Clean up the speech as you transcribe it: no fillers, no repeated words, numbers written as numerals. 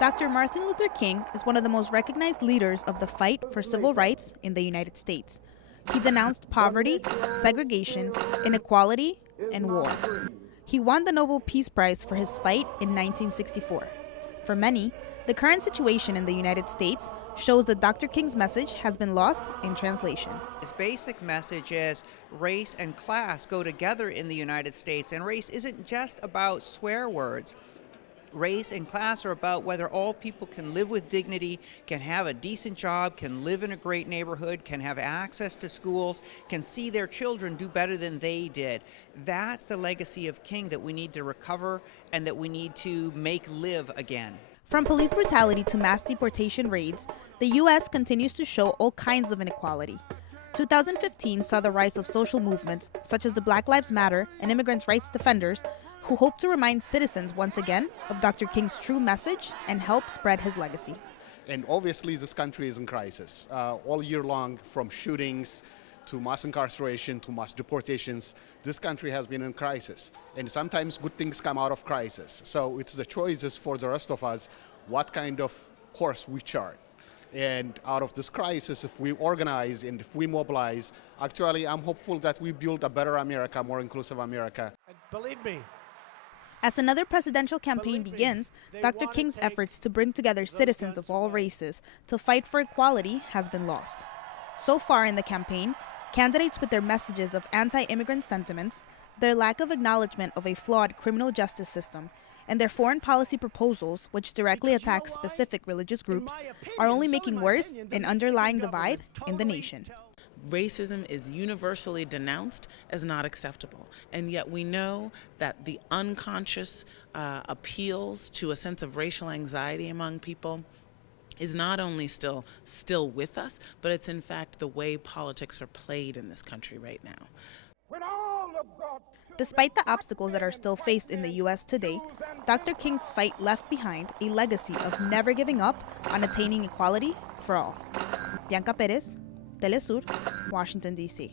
Dr. Martin Luther King is one of the most recognized leaders of the fight for civil rights in the United States. He denounced poverty, segregation, inequality, and war. He won the Nobel Peace Prize for his fight in 1964. For many, the current situation in the United States shows that Dr. King's message has been lost in translation. His basic message is race and class go together in the United States, and race isn't just about swear words. Race and class are about whether all people can live with dignity, can have a decent job, can live in a great neighborhood, can have access to schools, can see their children do better than they did. That's the legacy of King that we need to recover and that we need to make live again. From police brutality to mass deportation raids, the U.S. continues to show all kinds of inequality. 2015 saw the rise of social movements such as the Black Lives Matter and immigrants' rights defenders who hope to remind citizens once again of Dr. King's true message and help spread his legacy. And obviously this country is in crisis. All year long, from shootings to mass incarceration to mass deportations, this country has been in crisis. And sometimes good things come out of crisis. So it's the choices for the rest of us what kind of course we chart. And out of this crisis, if we organize and if we mobilize, actually I'm hopeful that we build a better America, more inclusive America. And believe me, as another presidential campaign begins, Dr. King's efforts to bring together citizens of all races to fight for equality has been lost. So far in the campaign, candidates with their messages of anti-immigrant sentiments, their lack of acknowledgement of a flawed criminal justice system, and their foreign policy proposals, which directly attack specific religious groups, are only making worse an underlying divide in the nation. Racism is universally denounced as not acceptable, and yet we know that the unconscious appeals to a sense of racial anxiety among people is not only still with us, but it's in fact the way politics are played in this country right now. Despite the obstacles that are still faced in the U.S. today, Dr. King's fight left behind a legacy of never giving up on attaining equality for all. Bianca Perez, Telesur, Washington, D.C.